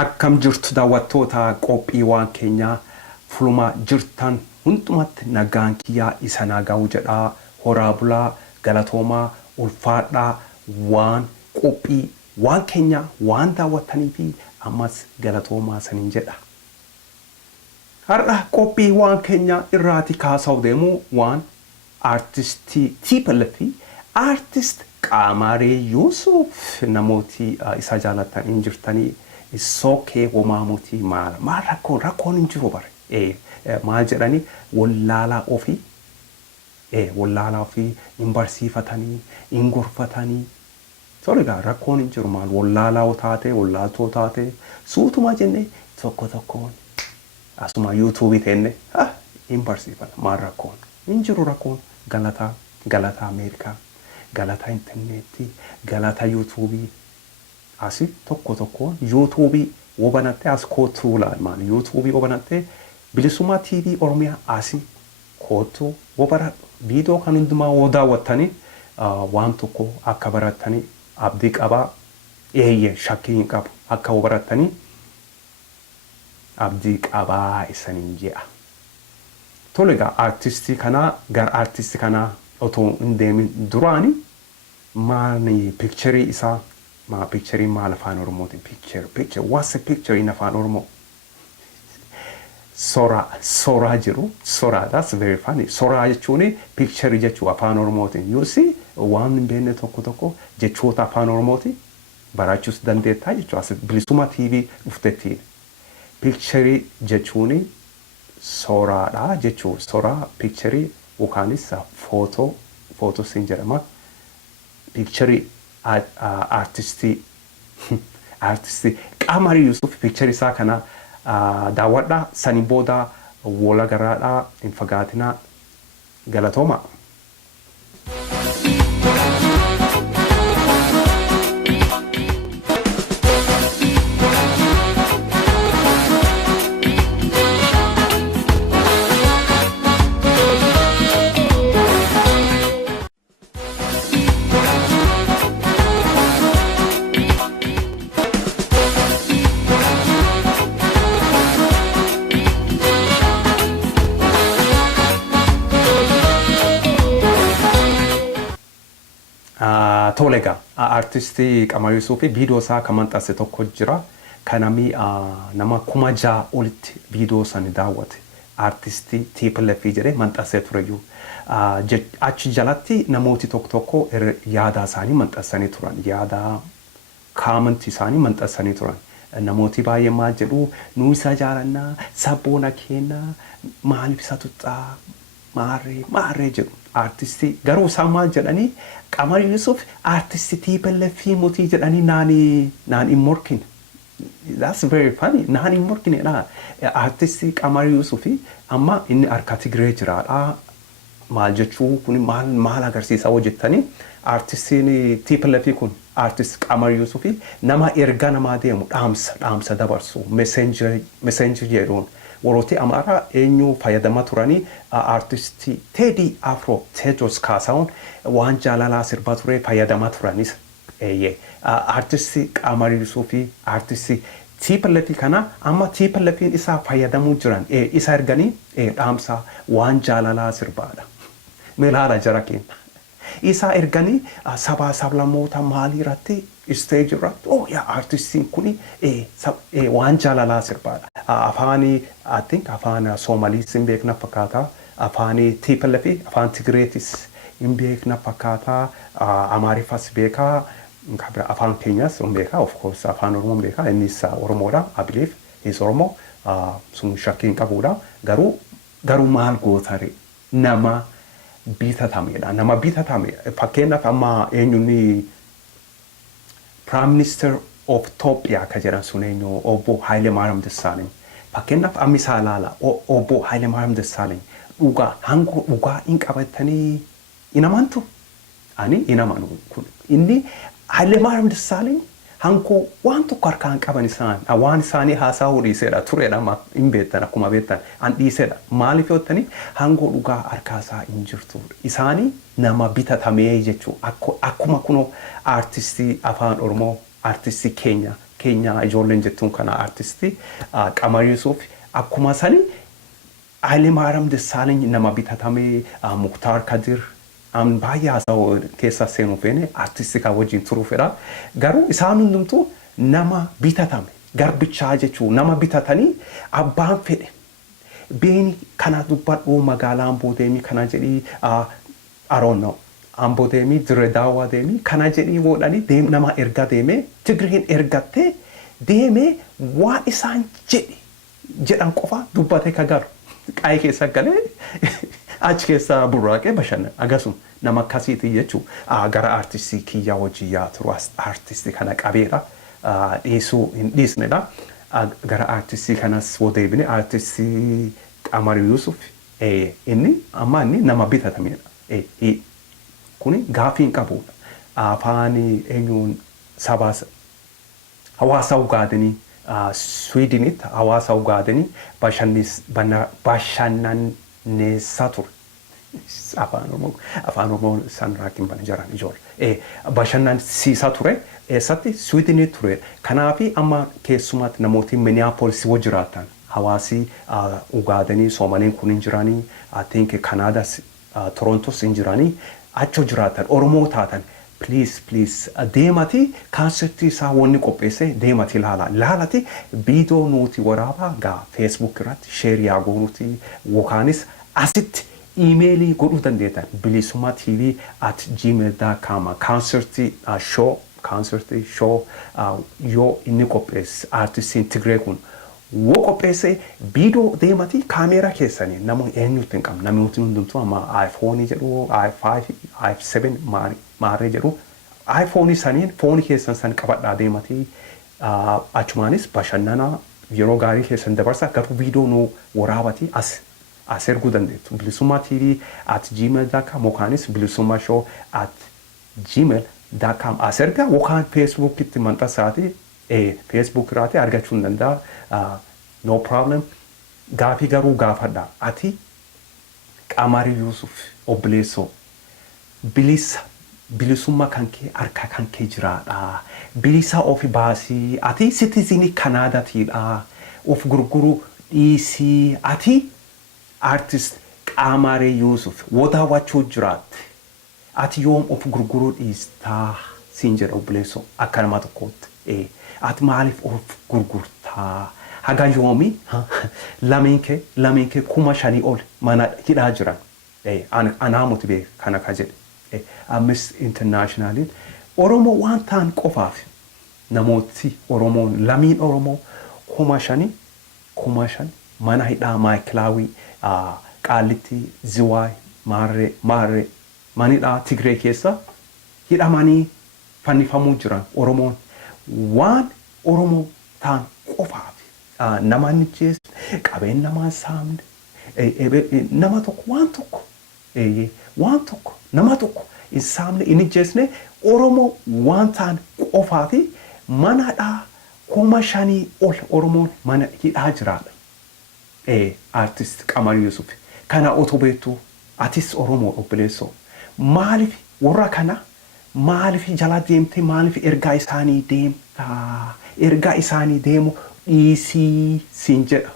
Akkam jirtu daawwattoota qophiiwwan keenya fuluma jirtan hundumatti nagaan kiyyaa isa nagaa'u jedhaa horaa bulaa galatoomaa ulfaadhaa waan qophii waan keenya waan daawwattanii fi ammas galatoomaa saniin jedha. Har'a qophiiwwan keenya irraati kaasuu deemu waan artistii TPLF artist Qamaree Yusuf namooti isa jaallatanii jirtanii Sookee wamaamutii maal rakkoon hin jiru bare maal jedhanii wallaalaa ofii hin barsiifatanii hin gorfatanii soligaa rakkoon hin jiru maal wallaalaa taate wallaaltoo taate suutuma jenne tokkoon asuma YouTube teenne hin barsiifata maal rakkoon hin jiru rakkoon galataa Ameerikaa galataa internetii galataa YouTube asi tokko YouTube wobanatte as kootu man YouTube wobanatte bilisummaa TV Oromiyaa asi kootu wobara video kan hundumaa daawwattanii waan tokko akka barattanii abdii qabaa shakkii hin qabu akka wobarattanii abdii qabaa isaniin jedha. Tolega artistii kana otoo hin deemin duraanii maani picture isaa ma picture maal afaan Oromootiin picture what's a picture in afaan Oromoo Sora jiru Sora that's very funny Sora jechuun picture jechuu afaan Oromootiin you see waan hin beekne tokko jechoota afaan Oromootiin barachuus dandeettaa jechuu as bilisummaa TV dhuftetti picture jechuun Soraadha jechuu Sora picture yookaanis photo sin jedhama picture artistii Qamaree Yusuf picture isaa kana daawwadhaa sanii booda wala garaadhaa hin fagaatinaa galatooma. Tolega artistii Qamaree Yusuf video isaa kan taase tokko jira kanami nama kuma jaa olitti video san daawwate artistii TPLF jedhee manxasee tureyyuu achi jalatti namooti tokko yaada isaanii manxasanii turan yaada comment isaanii manxasanii turan namooti baay'ee maal jedhu nu isa jaalannaa sabboona keenya maaliif isa tuxxaa maarree jedhu artistii garuu isaan maal jedhanii Qamaree Yusuf artistii TPLF mutii jedhanii naan hin morkin. That's very funny. Naan hin morkinedha. Artistii Qamaree Yusuf amma inni harka Tigree jiraadha. Maal jechuu kun maal agarsiisa hojjettanii artistiin TPLF kun artist Qamaree Yusuf nama erga namaa deemu dhaamsa dabarsu messenger jedhuun warrooti Amaara eenyu fayyadamaa turanii artistii Teddy Afro Tedros Kaasaawun waan jaalalaa sirbaa ture fayyadamaa turanis artistii Qamaree Yusuf artistii TPLF kana amma TPLF isaa fayyadamuu jiran isa erganii dhaamsa waan jaalalaa sirbaadha. Meelaala jara keenya. Isa erganii sabaa sablammoota maalii irratti stage irratti artistiin kuni waan jaalalaa sirbaadha. Afaani I think afaan Soomaliis hin beekna fakkaata afaani TPLF afaan Tigreetis hin beekna fakkaata Amaariffas beekaa afaan keenyas hin beekaa of course afaan Oromoo beekaa innis Oromoodha I believe is Oromoo sun shakkii hin qabudha garuu maal gootare nama bitatamedha nama bitatame fakkeenyaaf amma eenyuun Prime Minister of Ethiopia ka jedhan sun eenyu obbo Hayilemaariyaam Dassaaleny fakkeenyaaf amma isaa ilaala obbo Hayilemaariyaam Dassaaleny hangoo dhugaa hin qabatanii hin amantu ani hin amanu kun inni Hayilemaariyaam Dassaaleny hangoo waan tokko harkaan qaban isaan waan isaanii haasa'uu dhiisedha turedha hin beektan akkuma beektan an dhiisedha maaliif yottanii hangoo dhugaa harkaasaa hin jirtu isaanii nama bitatamee jechuu akkuma kunoo artistii afaan Oromoo artistii Kenya keenya ijoolleen jettuun kana artistii Qamar Yusuf akkuma sani Haile Mariam Dassaalany nama bitatamee Muktaar Kadir am baay'ee haasa'u keessa seenuu feene artistii kan wajjin turuu fedha. Garuu isaan hundumtuu nama bitatame garbichaa jechuun nama bitatanii abbaan fedhe beeni kana dubbadhuu magaalaa Amboo deemii kana jedhii I don't know. Amboo deemii Dirree Daawwaa deemii kana jedhii boodhanii nama erga deemee Tigreen ergattee deemee waan isaan jedhan qofa dubbatee ka galu. Qaayii keessa galee achi keessa burraaqee bashannan agasuma nama akkasiiti jechuudha. Gara artistii kiyyaa wajjin yaa turu artistii kana qabeera dhiisuu hin dhiisnedha. Gara artistii kanas woo deebine artistii Qamar Yusuf inni amma inni nama bitatamedha. Kuni gaaffii hin qabudha. Afaan eenyuun sabaa hawaasa Ugaadenii Swedenitti hawaasa Ugaadenii bashannanneessaa ture. Afaan Oromoo san raakin bana jiran ijoollee. Bashannansiisaa ture. Eessatti Swedenitti ture. Kanaafi amma keessumatti namooti Minneapolis wajjin jiraatan hawaasi Ugaadenii Soomaliin kun hin jiranii. I think Kanaadas Torontos hin jiranii. Achi jiraatan Oromoo taatan. Please deemati kaasatti isaa wanni qopheesse deemati laalati viidiyoo nuti waraabaa gaa Facebook irratti share yaa goonuti wookaanis asitti iimeelii godhuu dandeettan bilisummatv@gmail.com concerti show yoo inni qopheesse artistiin Tigree kun woo qopheesse viidiyoo deemati kaameera keessanii nama eenyutti hin qabne namooti hundumtuu amma iPhone jedhu i5 i7 maarree jedhu iPhone saniin foonii keessan san qabadhaa deematii achumaanis bashannanaa yeroo gaarii keessan dabarsa garuu viidiyoo nu waraabati as erguu dandeettu bilisummatv@gmail.com wookaanis bilisummashow@gmail.com as erga wookaan Facebookitti maxxansaati Facebook irratti argachuu danda'a no problem gaafii garuu gaafadha ati Qamar Yusuf obboleessoo bilisummaa kan kee harka kan kee jiraadha bilisa ofi baasii ati citizenii Kanaadaatiidha of gurguru dhiisii ati artist Qamar Yusuf wadaawachuu jiraatte ati yoom of gurguruu dhiistaa siin jedha obboleessoo akka nama tokkootti ati maaliif of gurgurtaa haga yoomi lameen kee 5,000 ol mana hidhaa jiran anaa motivee kana ka jedhe Amnesty Internationaliin Oromoo waan ta'an qofaaf namooti Oromoon lamiin Oromoo 5,000 mana hidhaa Maayikilaawii Qaalitti Ziwaay Maarree manidhaa Tigree keessa hidhamanii fannifamuu jiran Oromoon waan Oromoo ta'an qofaaf namaan jees qabeen namaan saamne nama tokko waan tokko nama tokko in saamne inni jeesne Oromoo waan ta'an qofaa fi manadhaa 5,000 ol Oromoon mana hidhaa jiraadha. Artist Qamar Yusuf kana otoo beektu atis Oromoo obboleessoo maaliif warra kana maaliif jala deemte maaliif ergaa isaanii deemta ergaa isaanii deemu dhiisii siin jedha.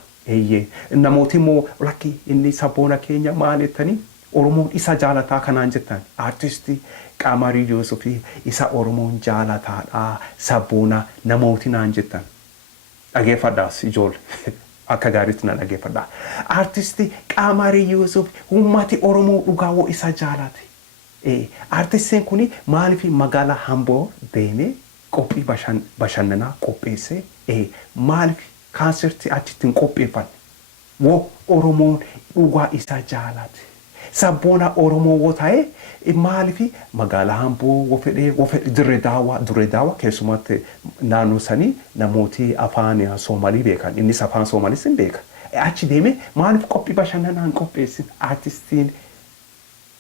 Namooti immoo lakki inni sabboona keenya maalittanii Oromoon isa jaalataa kanaan jettan artistii Qamar Yusuf isa Oromoon jaalataadha sabboona namooti naan jettan dhageeffadhaas ijoollee akka gaariitti na dhageeffadhaa artistii Qamar Yusuf uummati Oromoo dhugaawoo isa jaalate artistiin kuni maaliif magaalaa Amboo deemee qophii bashannanaa qopheesse maaliif kaansertii achitti hin qopheeffanne woo Oromoon dhugaa isa jaalate sabboona Oromoo woo ta'e maaliif magaalaa Amboo woo fedhee Dirree Daawwaa keessumatti naannoo sanii namooti afaan Soomalii beekan innis afaan Soomaliis hin beeka achi deemee maaliif qophii bashannanaa hin qopheessin artistiin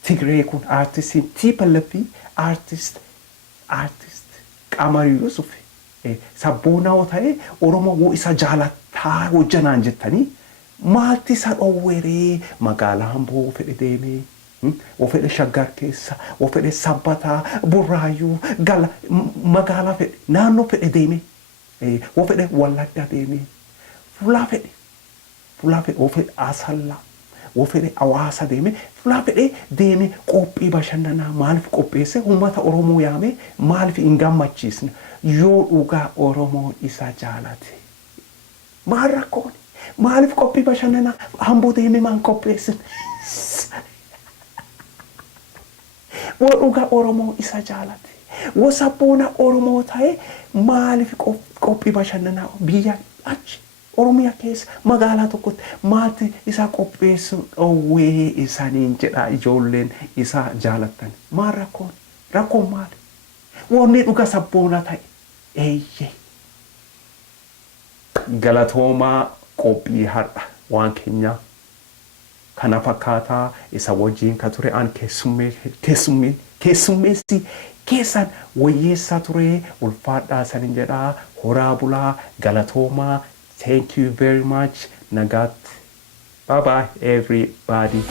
Tigree kun artistiin TPLF artist Qamar Yusuf sabboona woo ta'e Oromoo woo isa jaalataa hojjanaan jettanii maalti isa dhowweree magaalaa Amboo fedhe deemee ofedhe Shaggar keessa ofedhe Sabbataa Burraayyuu gala magaalaa fedhe naannoo fedhe deemee Wo fedhe Wallagga deemee fulaa fedhe wo fedhe Asallaa wo fedhe Hawaasa deemee fulaa fedhe deemee qophii bashannanaa maaliif qopheesse uummata Oromoo yaamee maaliif hin gammachiisne yoo dhugaa Oromoo isa jaalate maal rakkoon maaliif qophii bashannanaa Amboo deemee maan qopheessin wo dhugaa Oromoo isa jaalate wo sabboona Oromoo ta'e maaliif qophii bashannanaa biyya achi Oromiyaa keessa magaalaa tokkotti maalti isa qopheessu dhowwee isaaniin jedha ijoolleen isa jaalatan maal rakkoon maali wanni dhugaa sabboona ta'e eeyyee galatoomaa qophii har'a waan keenya kana fakkaataa isa wajjin ka ture an keessummeessi keessan wayyeessaa ture ulfaadhaa sanin jedhaa horaa bulaa galatoomaa. Thank you very much. Nagat. Bye bye, everybody.